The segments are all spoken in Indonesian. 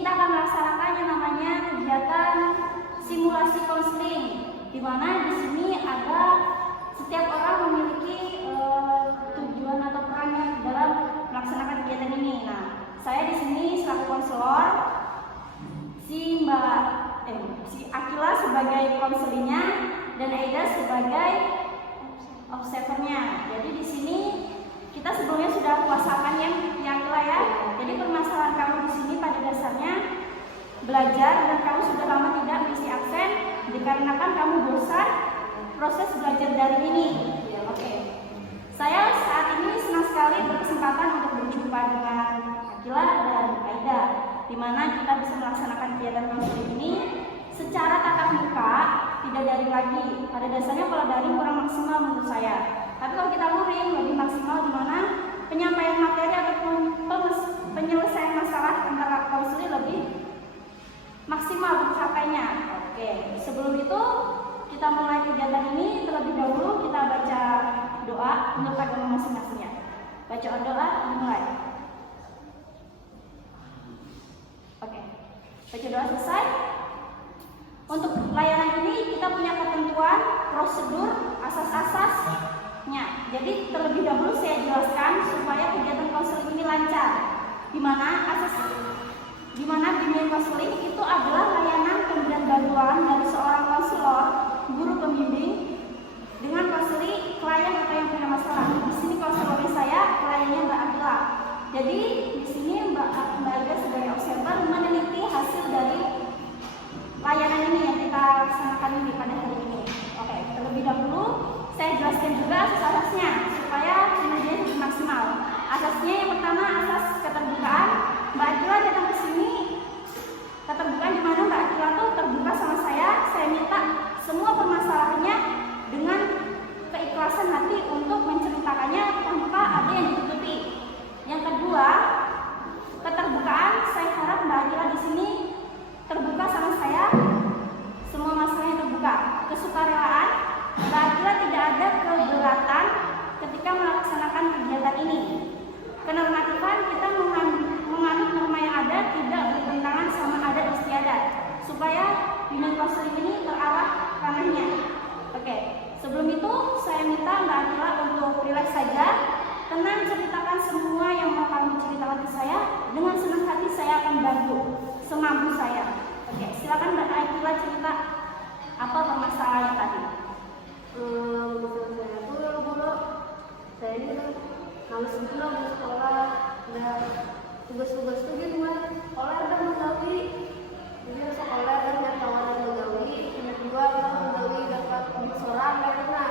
kita akan melaksanakan yang namanya kegiatan simulasi konseling, di mana di sini ada setiap orang memiliki tujuan atau perannya dalam melaksanakan kegiatan ini. Nah, saya di sini selaku konselor, si Akila sebagai konselingnya dan Aida sebagai observernya. Jadi di sini kita sebelumnya sudah kuasakan yang Akila ya. Jadi permasalahan kamu di sini pada dasarnya belajar dan kamu sudah lama tidak mengisi absen dikarenakan kamu bosan proses belajar daring ini. Oke. Saya saat ini senang sekali berkesempatan untuk berjumpa dengan Akila dan Aida, di mana kita bisa melaksanakan kegiatan konseling ini secara tatap muka, tidak daring lagi. Pada dasarnya kalau daring kurang maksimal menurut saya. Tapi kalau kita luring lebih maksimal, di mana penyampaian materi ataupun penyelesaian masalah antara konseling lebih maksimal tercapainya. Oke, sebelum itu kita mulai kegiatan ini. Terlebih dahulu kita baca doa untuk agama masing-masingnya. Bacaan doa dimulai. Oke, baca doa selesai. Untuk layanan ini kita punya ketentuan, prosedur, asas-asasnya. Jadi terlebih dahulu saya jelaskan supaya kegiatan konseling ini lancar. Di mana bimbingan konseling itu adalah layanan pemberian bantuan dari seorang konselor, guru pembimbing dengan konseling klien atau yang punya masalah. Di sini konselor saya, kliennya Mbak Akila. Jadi di sini Mbak Akila sebagai observer meneliti hasil dari layanan ini yang kita laksanakan ini pada hari ini. Oke, terlebih dahulu saya jelaskan juga asas-asasnya supaya kinerjanya lebih maksimal. Asasnya yang pertama asas keterbukaan. Mbak Akila datang ke sini keterbukaan, di mana Mbak Akila tuh terbuka sama saya minta semua permasalahannya dengan keikhlasan hati untuk menceritakannya tanpa ada yang ditutupi. Yang kedua, keterbukaan. Saya harap Mbak Akila di sini terbuka sama saya, semua masalahnya terbuka. Kesukarelaan, Mbak Akila tidak ada keberatan ketika melaksanakan kegiatan ini. Kenormatifan, kita menganut norma yang ada, tidak bertentangan sama adat istiadat, supaya bimbingan konseling ini terarah ranahnya. Oke, sebelum itu saya minta Mbak Akila untuk rileks saja, tenang, ceritakan semua yang mau kamu ceritakan ke saya. Dengan senang hati saya akan bantu semampu saya. Oke, silakan Mbak Akila cerita apa permasalahannya tadi. Saya ini males gitu loh di sekolah, udah tugas-tugas tuh gitu kan, sekolah udah menggawi, jadi sekolah dan nyatawan dan menggawi, tiba-tiba kita menggawi dapat seorang karena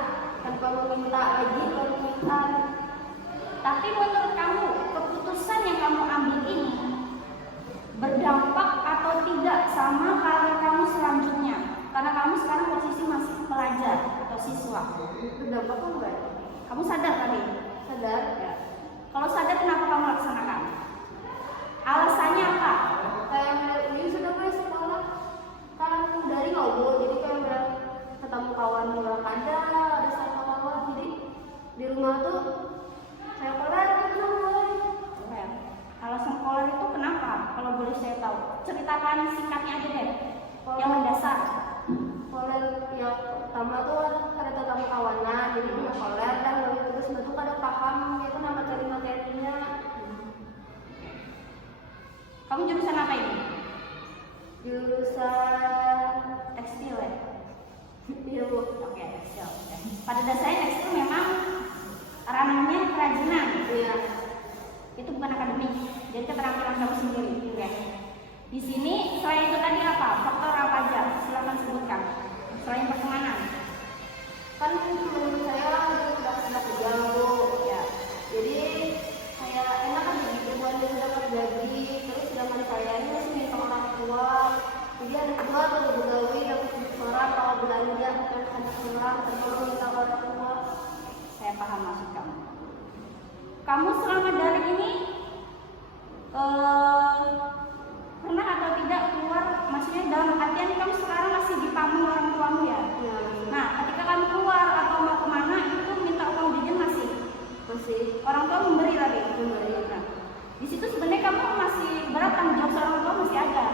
tanpa meminta lagi permintaan. Tapi menurut kamu keputusan yang kamu ambil ini berdampak atau tidak sama karir kamu selanjutnya? Karena kamu sekarang posisi masih pelajar atau siswa. Berdampak apa enggak? Kamu sadar tadi? Sadar Ya. Kalau sadar, kenapa kamu laksanakan? Alasannya apa? Kayak ini sudah mulai sekolah kan dari ngobrol, jadi kayak udah ketemu kawan orang ada sama kawan, jadi di rumah tuh saya koler gitu mulai. Ya. Alasan koler itu kenapa? Kalau boleh saya tahu, ceritakan singkatnya aja deh. Yang mendasar. Koler yang pertama tuh ada ketemu kawanan, jadi punya koler dan lalu terus bentuk ada paham itu nama materi-materinya. Kamu jurusan apa ini? Jurusan Tekstil ya? iya Bu. Oke, tekstil. Pada dasarnya tekstil memang ranahnya kerajinan. Iya. Itu bukan akademik, jadi keterampilan kamu sendiri. Ya. Di sini selain itu tadi apa? Faktor apa aja? Silakan sebutkan. Selain pertemanan. Kan menurut saya sudah kerja Bu. Ya. Jadi kayak enak kan begitu buat dia dapat gaji, terus sedangkan saya ini masih minta orang tua. Jadi ada kedua tuh begawi dapat orang kalau belanja bukan anak orang terus minta orang tua. Saya paham maksud kamu. Kamu selama daring ini pernah atau tidak keluar, maksudnya dalam artian kamu sekarang masih dipamung orang tuamu ya? Ya. Nah, ketika kamu keluar atau mau kemana itu minta uang jajan masih? Orang tua memberi tadi? Memberi. Nah, di situ sebenarnya kamu masih berat tanggung jawab orang tua masih ada.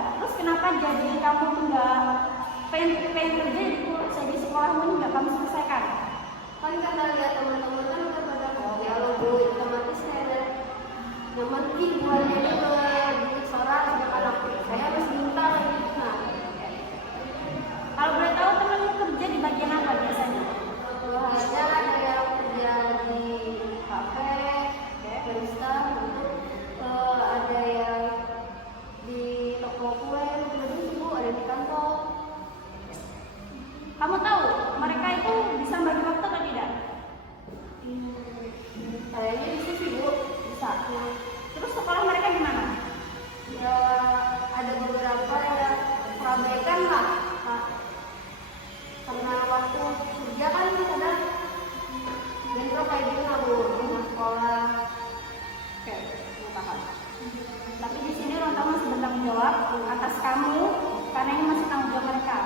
kamu karena ini masih tanggung jawab mereka.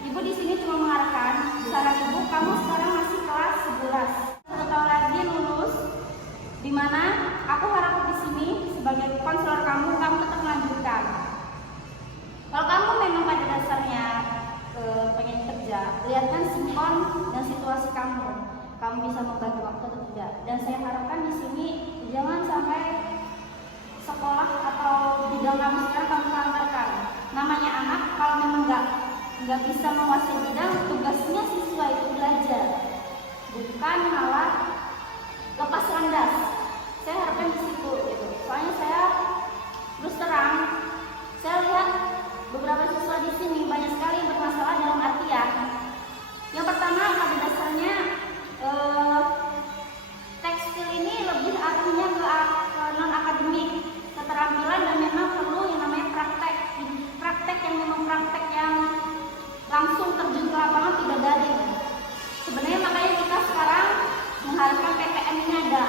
Ibu di sini cuma mengarahkan, saran ibu kamu sekarang masih kelas 11. 1 tahun lagi lulus, dimana aku harap di sini sebagai konselor kamu tetap melanjutkan. Kalau kamu memang pada dasarnya pengen kerja, lihatkan sinkron dan situasi kamu bisa membagi waktu atau tidak. Dan saya harapkan di sini jangan sampai sekolah atau bidang kamu sekarang kamu lantarkan. Namanya anak, kalau memang nggak bisa menguasai bidang, tugasnya siswa itu belajar, bukan malah lepas landas. Saya harapkan di situ, gitu. Soalnya saya terus terang, saya lihat beberapa siswa di sini banyak sekali yang bermasalah dalam artian. Yang pertama, pada dasarnya tekstil ini lebih artinya ke non akademik, keterampilan, dan memang perlu yang namanya praktek yang memang praktek yang langsung terjun ke lapangan, tidak daring. Sebenarnya makanya kita sekarang mengharapkan PTN ini ada,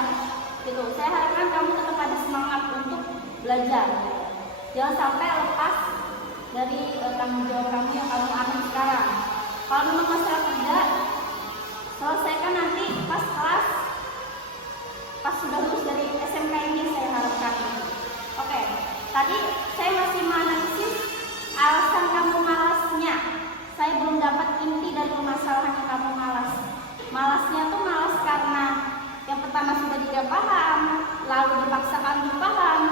gitu. Saya harapkan kamu tetap ada semangat untuk belajar, jangan sampai lepas dari tanggung jawab kamu yang kamu ambil sekarang. Kalau memang masalah kerja, selesaikan nanti pas sudah lulus dari SMK ini, saya harapkan. Oke, tadi saya masih menganalisis alasan kamu malasnya. Saya belum dapat inti dari permasalahan yang kamu malas. Malasnya tuh malas karena yang pertama sudah tidak paham, lalu dipaksakan untuk paham,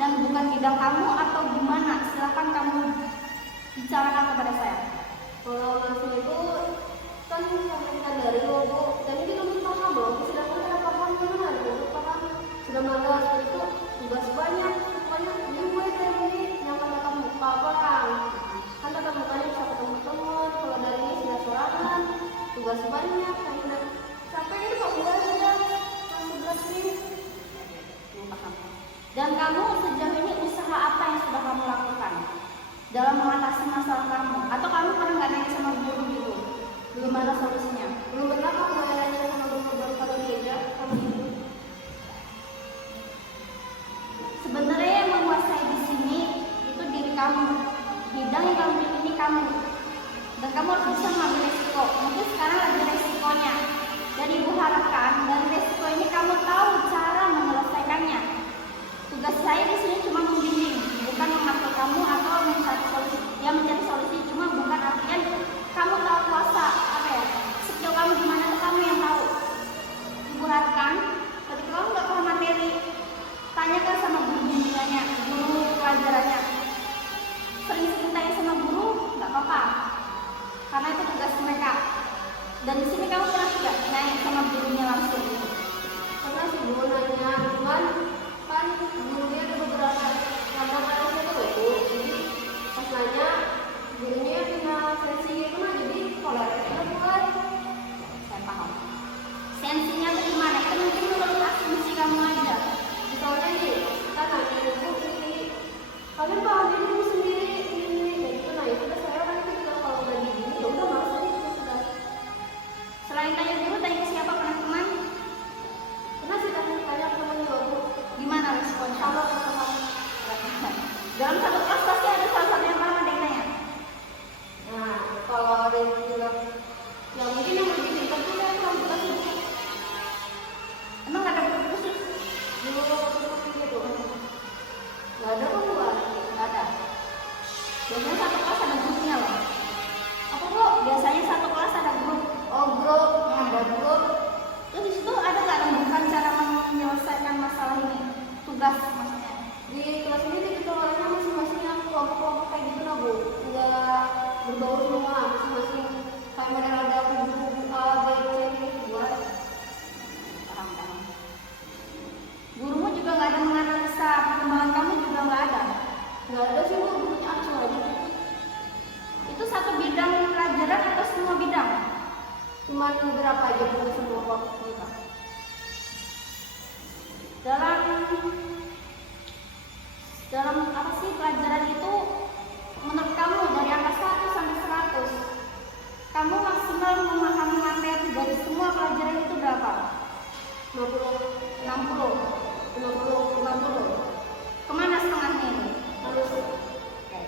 dan bukan bidang kamu atau gimana. Silakan kamu bicarakan kepada saya. Kalau langsung itu kan sampai kita dari Bu, dan ini belum paham loh, sedangkan kita paham gimana, paham sudah malas itu tugas banyak ini gue kayak gini yang tatap muka bang, kan tatap mukanya bisa ketemu teman, kalau dari ini sudah sorangan, tugas banyak, sampai ini kok gue sudah 11 nih. Paham. Dan kamu sejauh ini usaha apa yang sudah kamu lakukan dalam mengatasi masalah kamu? Atau kamu pernah nggak nanya sama guru gitu? Belum ada solusinya? Belum pernah kamu nanya sama guru kalau dia sama ibu. Sebenarnya yang menguasai di sini itu diri kamu, bidang yang kamu pilih kamu, dan kamu harus bisa mengambil resiko. Mungkin sekarang lagi resikonya, dan ibu harapkan dari resiko ini kamu tahu cara menyelesaikannya. Tugas saya di sini cuma membimbing, bukan memaksa kamu atau mencari solusi. Ya mencari solusi, cuma bukan artian kamu tahu kuasa skill kamu gimana, itu kamu yang tahu. Ibu harapkan ketika kamu nggak paham materi, tanyakan sama guru bimbingannya, guru pelajarannya. Sering-sering tanya sama guru, nggak apa-apa, karena itu tugas mereka. Dan di sini kamu pernah tidak nanya sama gurunya langsung? Pernah sih Bu nanya, cuman kan gurunya ada beberapa karena saya itu loh, jadi pas nanya gurunya punya sensi itu mah, jadi kalau kita buat Saya paham. Sensinya itu gimana? Itu mungkin menurut asumsi kamu aja. misalnya nih, kita nanya Bu ini kalian paham ini sendiri ini kayak gitu, nah itu saya kan itu juga kalau udah gini ya udah langsung itu sudah. Selain tanya guru, tanya ke siapa? Pernah teman? Pernah sih tanya teman juga Bu, Gimana responnya? sama sama Dalam satu kelas pasti ada salah satu yang pernah ada yang tanya. nah kalau ada yang juga ya mungkin yang lebih pintar juga yang kurang jelas Bu. Emang nggak ada guru khusus? Dulu gitu nggak ada kok Bu. Nggak ada. Biasanya satu kelas ada grupnya loh. Apa kok? Biasanya satu kelas ada grup. Oh grup, ada grup. Terus di situ ada nggak rembukan cara menyelesaikan masalah ini? Tugas maksudnya. Di kelas ini dikeluarnya masing-masing yang kelompok-kelompok kayak gitu lah Bu, nggak berbau semua, masing-masing kayak model ada kubu A, B, C gitu buat. Paham. Gurumu juga nggak ada menganalisa perkembangan kamu, juga nggak ada. Nggak ada sih Bu, bukunya acung aja. Itu satu bidang pelajaran atau semua bidang? Cuman beberapa aja Bu, semua kok. Dalam apa sih pelajaran itu, menurut kamu dari angka 1 sampai 100, kamu maksimal memahami materi dari semua pelajaran itu berapa? 50, 60, 50. Kemana setengahnya itu? Harus Oke,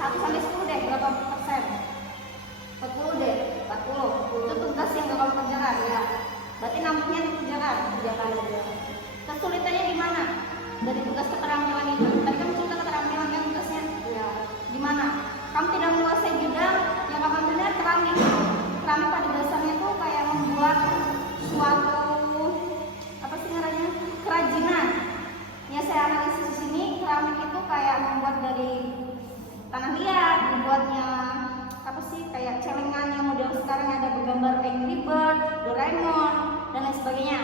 1 sampai 10 deh, berapa persen? 40 deh. 40. Itu tugas yang gak kamu kerjakan ya. Berarti 60-nya dikerjakan. Kerjakan aja. Kesulitannya di mana? Dari tugas keterampilan itu. Tadi kamu cerita keterampilan kan tugasnya. Ya. Di mana? Kamu tidak menguasai bidang yang kamu benar keramik. Keramik pada dasarnya tuh kayak membuat suatu apa sih namanya? Kerajinan. Yang saya analisis di sini, keramik itu kayak membuat dari tanah liat, dibuatnya apa sih kayak celengan yang model sekarang ada bergambar Angry Bird, Doraemon dan lain sebagainya.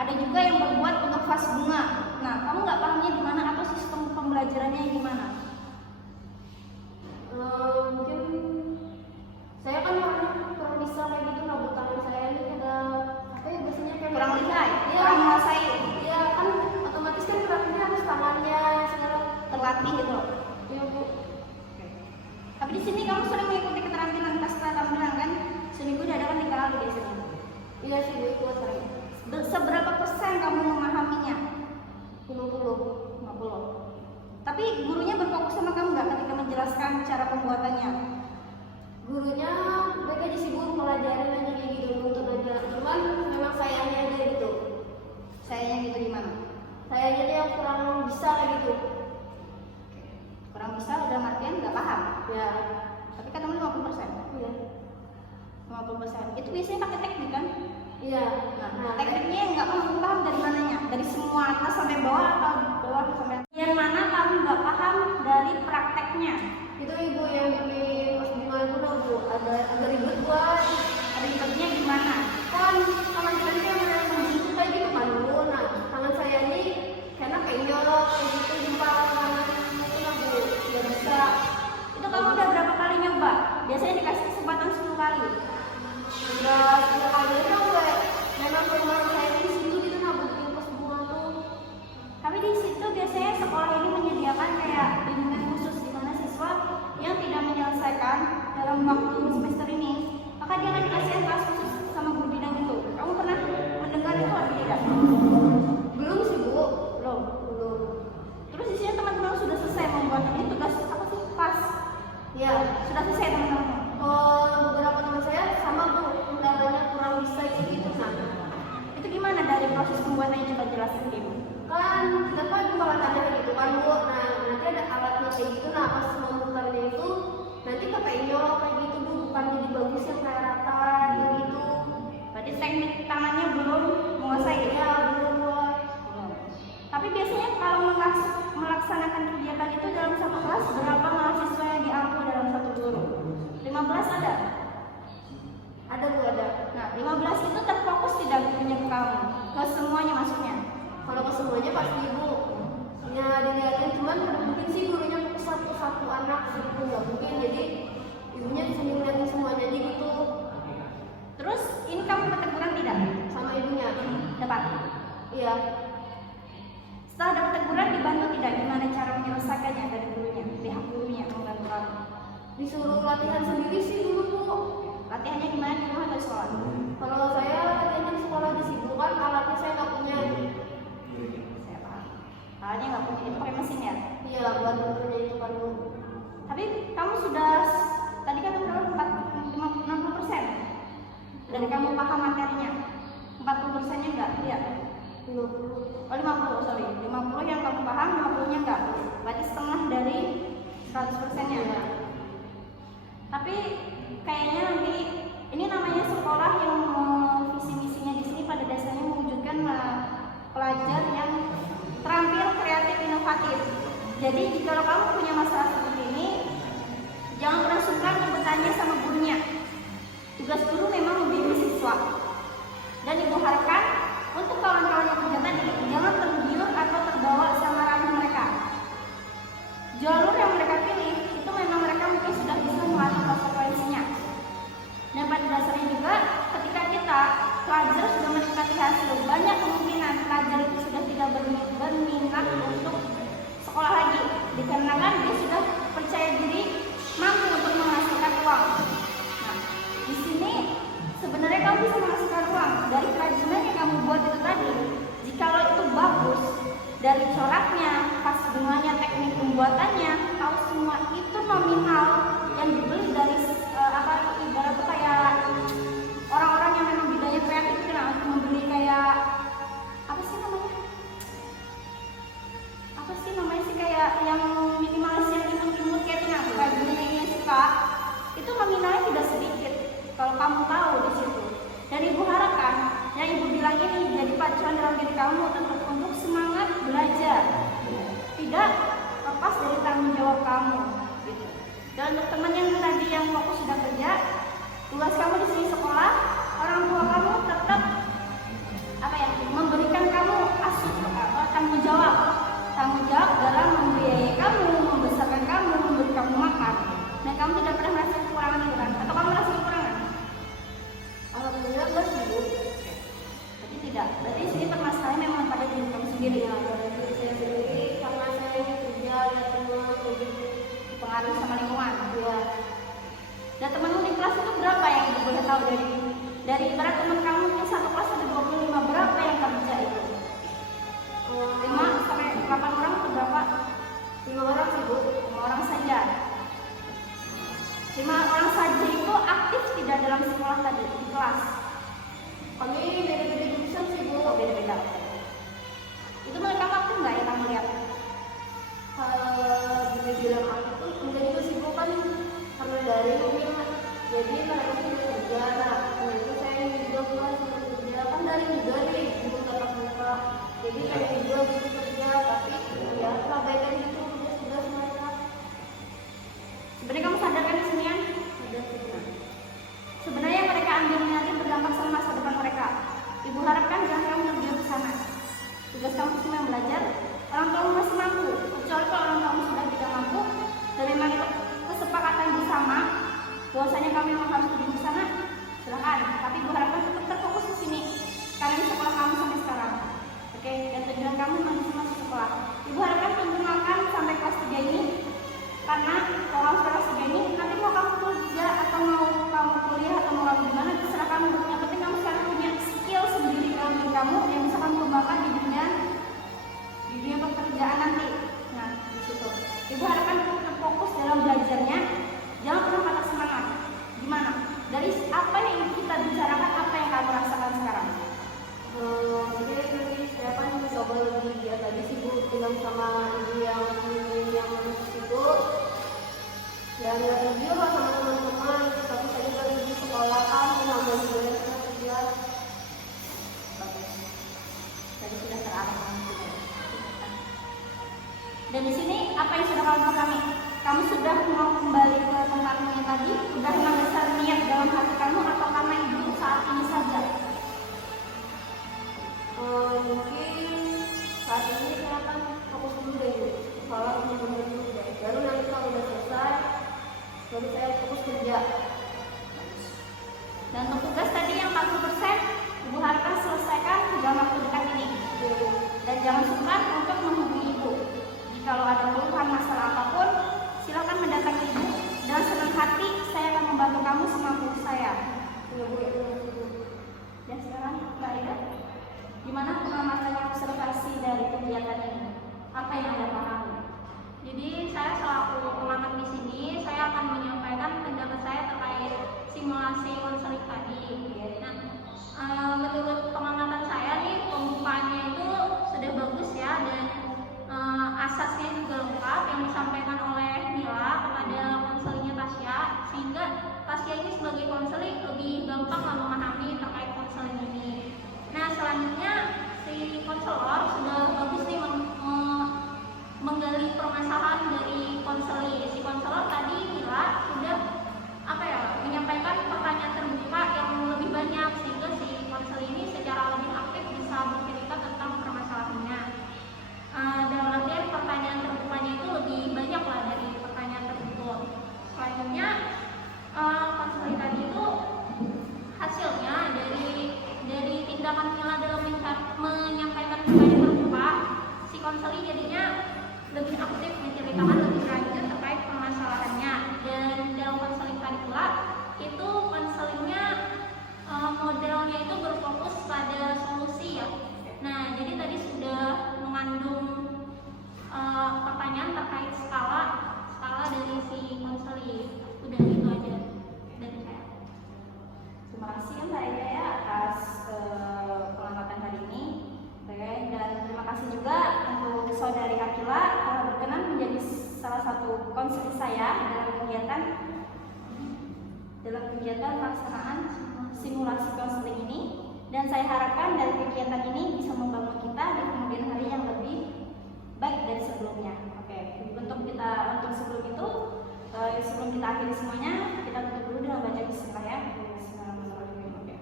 Ada juga yang berbuat untuk vas bunga. Nah, kamu nggak pahamnya di mana? Apa sistem pembelajarannya gimana? Mungkin saya kan kurang bisa kayak gitu, rambut tangan saya ini ada apa ya biasanya kayak Kurang lihai, Iya. kurang menguasai, Iya kan otomatis kan geraknya harus tangannya segala. terlatih gitu. Iya Bu. Tapi di sini kamu sering mengikuti keterampilan pas keterampilan kan? Seminggu diadakan 3 kali biasanya. Iya sih Bu, ikut sering. Seberapa persen kamu memahaminya? 50. 50. Tapi gurunya berfokus sama kamu nggak ketika menjelaskan cara pembuatannya? Gurunya mereka aja sih Bu, pelajarin aja kayak gitu, nuntut aja. Cuman memang sayangnya aja gitu. Sayangnya gitu di mana? Sayangnya dia yang kurang bisa kayak gitu. Kurang bisa udah artian nggak paham. Ya. Tapi katamu 50%. Iya. 50%. Itu biasanya pakai teknik kan? Iya. Nah, tekniknya nggak kamu paham dari mananya? Dari semua atas sampai bawah atau bawah sampai yang mana kamu nggak paham dari prakteknya? Itu ibu yang bikin pas bunga itu loh Bu, ada ribet buat Ribetnya gimana? kan tangan kita ini yang begitu kayak gitu kan Bu. Nah tangan saya ini karena penyok kayak gitu jempol tangan itu lah Bu, nggak bisa. Itu kamu udah berapa kali nyoba? Biasanya dikasih kesempatan 10 kali. Udah 3 kali aja gue memang rumah saya di situ gitu nah bikin pas bunga tuh. Tapi di situ biasanya sekolah ini menyediakan kayak bimbingan khusus di mana siswa yang tidak menyelesaikan dalam waktu semester ini, maka dia akan dikasih kelas khusus sama guru bidang itu. Kamu pernah mendengar itu atau tidak? Belum sih Bu. Belum. Belum. Terus di sini teman-teman sudah selesai membuat ini tugas apa sih? Pas. Ya. Sudah selesai teman-teman. Beberapa teman saya sama Bu, kendalanya kurang bisa gitu nah. Itu gimana dari proses pembuatannya, coba jelasin dulu. Kan kita kan jualan ada kayak gitu kan Bu. Nah nanti ada alatnya kayak gitu, nah pas memutarnya itu nanti pakai nyolok kayak gitu Bu, bukan jadi bagus yang kayak rata gitu. Berarti teknik tangannya belum menguasai ya? Belum buat. Tapi biasanya kalau melaksanakan kegiatan itu dalam satu kelas, berapa mahasiswa yang diampu dalam satu guru? 15 ada? Ada Bu, ada. Nah, 15 itu terfokus tidak gurunya ke kamu? Ke semuanya maksudnya? Kalau ke semuanya pasti Bu. Ya dilihatin cuman mungkin sih gurunya ke satu anak gitu nggak mungkin, jadi ibunya bisa ngeliatin semuanya aja gitu. Terus, ini kamu dapat teguran tidak? Sama ibunya. Dapat? Iya. Setelah dapat teguran, dibantu tidak? Gimana cara menyelesaikannya dari gurunya? Pihak gurunya membantu kamu? Disuruh latihan sendiri sih dulu Bu. Latihannya gimana, di rumah atau di sekolah? Kalau saya latihannya di sekolah di situ kan alatnya saya nggak punya. Saya paham. Alatnya nggak punya, itu pakai mesin ya? Iya buat tentunya itu kan Bu. Tapi kamu sudah, tadi kan berapa? 60% dari kamu paham materinya? 40%-nya enggak? Iya. 50. Oh 50, sorry. 50 yang kamu paham, 50-nya enggak. Berarti setengah dari 100%-nya. Iya. Tapi kayaknya nanti ini namanya sekolah yang visi misinya di sini pada dasarnya mewujudkan pelajar yang terampil, kreatif, inovatif. Jadi jika kamu punya masalah seperti ini, jangan pernah sungkan untuk bertanya sama gurunya. Tugas guru memang membimbing siswa. Dan ibu harapkan untuk kawan-kawan yang kerja tadi jangan tergiur atau terbawa sama ranah mereka. Jalur yang mereka pilih itu memang mereka mungkin sudah bisa mengatur konsekuensinya. Dan pada dasarnya juga ketika kita pelajar sudah menikmati hasil, banyak kemungkinan pelajar itu sudah tidak berminat untuk sekolah lagi dikarenakan dia sudah kalau kamu tahu di situ. Dan ibu harapkan yang ibu bilang ini jadi pacuan dalam diri kamu untuk semangat belajar, tidak lepas dari tanggung jawab kamu. Gitu. Dan untuk teman yang tadi yang fokus sudah kerja, tugas kamu di sini sekolah, orang tua kamu tetap memberikan kamu tanggung jawab dalam membiayai kamu, membesarkan kamu, memberi kamu makan. Dan kamu tidak pernah merasa kekurangan itu kan? Atau kamu merasa kekurangan? Alhamdulillah enggak sih Bu. Berarti tidak. Berarti sini permasalahannya memang pada diri kamu sendiri. Ya, dari diri saya sendiri karena saya ini kerja ya teman begitu Pengaruh sama lingkungan. ya. Dan temanmu di kelas itu berapa yang ibu boleh tahu dari ibarat teman kamu yang satu kelas ada 25, berapa yang kerja itu? 5 sampai 8 orang atau berapa? 5 orang sih Bu. 5 orang saja. 5 orang saja itu aktif tidak dalam sekolah tadi di kelas? Kami ini beda-beda jurusan sih Bu. Oh, beda-beda. Itu mereka aktif nggak ya kamu lihat? Kalau bilang aku tuh enggak juga sih Bu, kan karena dari mungkin jadi mereka sudah kerja. Nah itu saya juga bukan kerja kan dari juga nih bukan tatap muka. Jadi saya juga bisa kerja tapi ya perbaikan itu tugas mereka. Sebenarnya kamu sadar kan di sini kan? Sudah sudah. Sebenarnya yang mereka ambil nanti berdampak sama masa depan mereka. Ibu harapkan jangan kamu terjun ke sana. Tugas kamu cuma yang belajar. Orang tua masih mampu, kecuali kalau orang tua sudah tidak mampu dan memang itu kesepakatan bersama bahwasanya kamu memang harus terjun ke sana, silakan. Tapi ibu harapkan tetap terfokus di sini karena di sekolah kamu sampai sekarang. Oke, dan tujuan kamu masih masuk sekolah. Ibu harapkan tunggu sampai kelas 3 ini, karena kalau kamu kelas 3 ini nanti mau kamu kerja atau mau kamu kuliah atau mau kamu gimana terserah kamu. Yang penting kamu sekarang punya skill sendiri dalam diri kamu yang bisa kamu kembangkan di dunia pekerjaan nanti. Nah, di situ. Ibu harapkan tetap fokus dalam belajarnya, jangan pernah patah semangat. Gimana? Dari apa yang kita bicarakan, apa yang kamu rasakan sekarang? Jadi nanti saya kan coba lebih dia tadi sih Bu bilang sama ibu yang itu dan review lah sama teman-teman. Tapi tadi kalau di sekolah kan nambah juga kerja. Bagus. Jadi sudah terarah. Dan di sini apa yang sudah kamu pahami? Kamu sudah mau kembali ke tempatmu yang tadi? Sudah membesar niat dalam hati kamu atau karena ibu saat ini saja? Mungkin saat ini saya akan fokus dulu deh Bu. Sekolah benar-benar dulu deh. Baru nanti kalau udah selesai, baru saya fokus kerja. Dan untuk tugas tadi yang 40%, ibu harapkan selesaikan dalam waktu dekat ini. Dan jangan sungkan untuk menghubungi ibu. Kalau ada keluhan masalah apapun, silakan mendatangi ibu. Dengan senang hati saya akan membantu kamu semampu saya. Dan sekarang Mbak Ida, gimana pengamatannya observasi dari kegiatan ini? Apa yang Anda pahami? Jadi saya selaku pengamat di sini, saya akan menyampaikan pendapat saya terkait simulasi konseling tadi. Nah, menurut pengamatan saya nih pembukaannya itu sudah bagus ya dan asasnya juga lengkap yang disampaikan oleh Mila kepada konselingnya Tasya, sehingga Tasya ini sebagai konseling lebih gampang memahami terkait konseling ini. Nah selanjutnya si konselor sudah bagus nih menggali permasalahan dari konseling. Si konselor tadi Mila sudah menyampaikan pertanyaan terbuka yang lebih banyak sehingga si konseling ini secara lebih aktif bisa bercerita tentang permasalahannya. Dalam artian pertanyaan terbukanya itu lebih banyak lah dari pertanyaan tertutup. Selanjutnya konseling tadi itu hasilnya dari tindakan Mila dalam menyampaikan pertanyaan terbuka, si konseling jadinya lebih aktif menceritakan lebih lanjut terkait permasalahannya. Dan dalam konseling tadi pula itu konselingnya modelnya itu berfokus pada solusi ya. Nah jadi tadi sudah mengandung pertanyaan terkait skala dari si konseling. Udah gitu aja dari saya. Terima kasih Mbak Ida ya atas pengamatan hari ini. Oke, dan terima kasih juga untuk saudari Akila telah berkenan menjadi salah satu konseling saya dalam kegiatan kegiatan pelaksanaan simulasi konseling ini, dan saya harapkan dari kegiatan ini bisa membangun kita di kemudian hari yang lebih baik dari sebelumnya. Oke, untuk sebelum itu, sebelum kita akhiri semuanya, kita tutup dulu dengan baca bismillah ya. Bismillahirrahmanirrahim. Oke.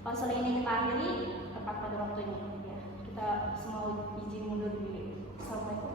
Konseling ini kita akhiri tepat pada waktunya. Ya, kita semua izin mundur dulu. Assalamualaikum.